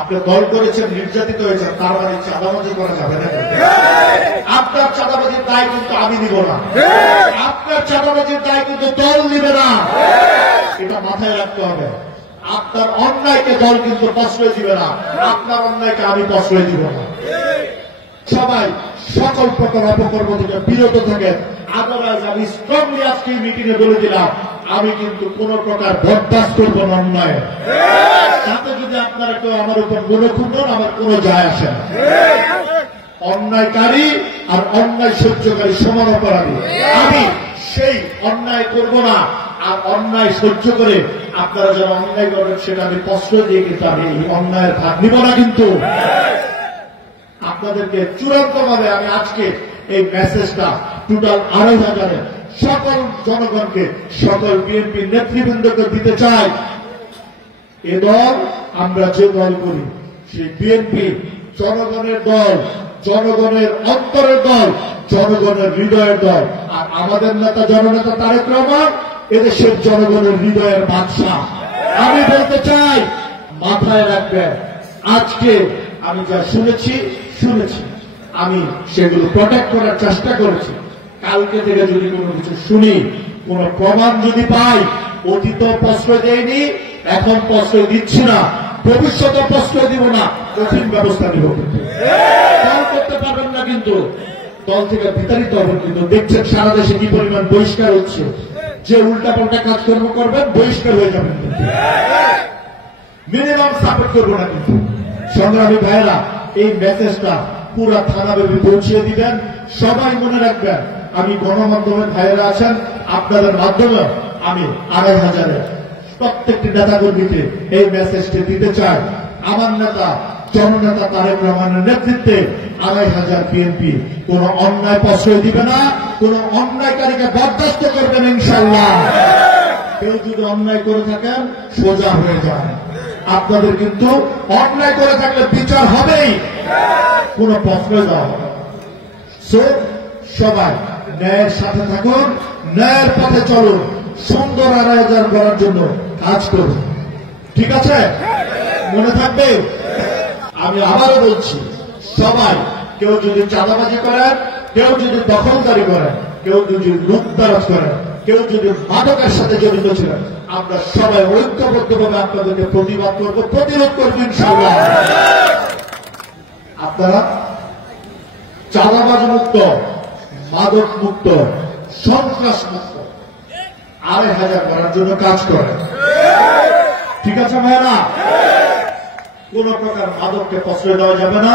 আপনি দল করেছেন, নির্যাতিত হয়েছেন, তার মানে চাঁদাবাজি করা যাবে না। আপনার চাঁদাবাজির দায় কিন্তু আমি নিব না, আপনার চাঁদাবাজির দায় কিন্তু দল নিবে না, এটা মাথায় রাখতে হবে। আপনার অন্যায়কে দল কিন্তু প্রশ্রয় দিবে না, আপনার অন্যায়কে আমি প্রশ্রয় দিব না। সবাই সকল প্রকার অপকর্ম থেকে বিরত থাকেন। আদারওয়াইজ আমি স্ট্রংলি আজকে মিটিং এ বলে দিলাম, আমি কিন্তু কোন প্রকার বরদাস্ত করব না অন্যায়। তাতে যদি আপনারা কেউ আমার উপর মনে খুঁজবেন, আমার কোনো যায় আসে না। অন্যায়কারী আর অন্যায় সহ্যকারী সমান অপরাধী। আমি সেই অন্যায় করব না, আর অন্যায় সহ্য করে আপনারা যারা অন্যায় করবেন সেটা আমি প্রশ্রয় দিয়ে কিন্তু আমি এই অন্যায়ের ভাগ নিব না। কিন্তু আপনাদেরকে চূড়ান্ত ভাবে আমি আজকে এই মেসেজটা টোটাল ২,৫০০ সকল জনগণকে, সকল বিএনপি নেতৃবৃন্দকে দিতে চাই। এ দল, আমরা যে দল করি সেই বিএনপি জনগণের দল, জনগণের অন্তরের দল, জনগণের হৃদয়ের দল। আর আমাদের নেতা জননেতা তারেক রহমান এদেশের জনগণের হৃদয়ের বাদশা। আমি বলতে চাই, মাথায় রাখবেন, আজকে আমি যা শুনেছি আমি সেগুলো প্রোটেক্ট করার চেষ্টা করেছি। কালকে থেকে যদি কোনো কিছু শুনি, কোন প্রমাণ যদি পাই, অতীত প্রশ্রয় দেয়নি, এখন প্রশ্রয় দিচ্ছি না, ভবিষ্যতে প্রশ্রয় দিব না, কঠিন ব্যবস্থা নিব। কিন্তু দল করতে পারবেন না, কিন্তু দল থেকে বিতাড়িত হবেন। কিন্তু দেখছেন সারা দেশে কি পরিমাণ বহিষ্কার হচ্ছে। যে উল্টাপাল্টা কাজকর্ম করবেন বহিষ্কার হয়ে যাবেন। কিন্তু মিনিমাম সাপোর্ট করবো না। কিন্তু সংগ্রামী ভাইয়েরা, এই মেসেজটা পুরা থানাব্যাপী পৌঁছিয়ে দিবেন। সবাই মনে রাখবেন, আমি গণমাধ্যমের ভাইয়েরা আছেন, আপনাদের মাধ্যমে আমি ২,৫০০ প্রত্যেকটি নেতাকর্মীকে এই মেসেজটি দিতে চাই। আমার নেতা জননেতা তারেক রহমানের নেতৃত্বে ২,৫০০ বিএনপি কোন অন্যায় প্রশ্রয় দিবে না, কোন অন্যায়কারীকে বরদাস্ত করবে না ইনশাআল্লাহ। কেউ যদি অন্যায় করে থাকেন সোজা হয়ে যান। আপনাদের কিন্তু অন্যায় করে থাকলে বিচার হবেই, কোন প্রশ্রয় দেওয়া হবে। সবাই ন্যায়ের সাথে থাকুন, ন্যায়ের পথে চলুন, সুন্দর ২,৫০০ করার জন্য কাজ করুন। ঠিক আছে? মনে থাকবে? আমি আবারও বলছি, সবাই, কেউ যদি চাঁদাবাজি করেন, কেউ যদি দখলদারি করেন, কেউ যদি লুটতরাজ করেন, কেউ যদি মাদকের সাথে জড়িত ছিলেন, আমরা সবাই ঐক্যবদ্ধভাবে আপনাদেরকে প্রতিবাদ করব, প্রতিরোধ করব ইনশাআল্লাহ। আপনারা চাঁদাবাজ মুক্ত, মাদক মুক্ত, সন্ত্রাস মুক্ত ২,৫০০ করার জন্য কাজ করেন। ঠিক আছে ভাইরা? কোন প্রকার মাদককে প্রশ্রয় দেওয়া যাবে না,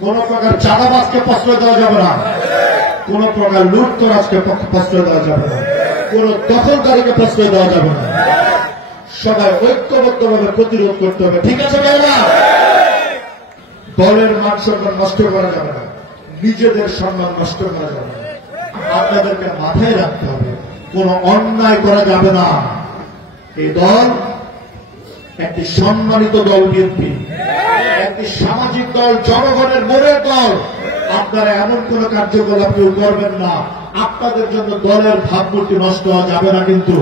কোন প্রকার চাঁদাবাজকে প্রশ্রয় দেওয়া যাবে না, কোন প্রকার লুটতরাজকে প্রশ্রয় দেওয়া যাবে না, কোন দখলদারিকে প্রশ্রয় দেওয়া যাবে না। সবাই ঐক্যবদ্ধভাবে প্রতিরোধ করতে হবে। ঠিক আছে ভাইরা? দলের মান সম্মান নষ্ট করা যাবে না, নিজেদের সম্মান নষ্ট করা যাবে না। আপনাদেরকে মাথায় রাখতে হবে, কোন অন্যায় করা যাবে না। এই দল একটি সম্মানিত দল, বিএনপি একটি সামাজিক দল, জনগণের মনের দল। আপনারা এমন কোন কার্যকলাপ কেউ করবেন না, আপনাদের জন্য দলের ভাবমূর্তি নষ্ট হওয়া যাবে না। কিন্তু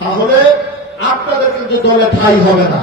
তাহলে আপনাদের কিন্তু দলে ঠাঁই হবে না।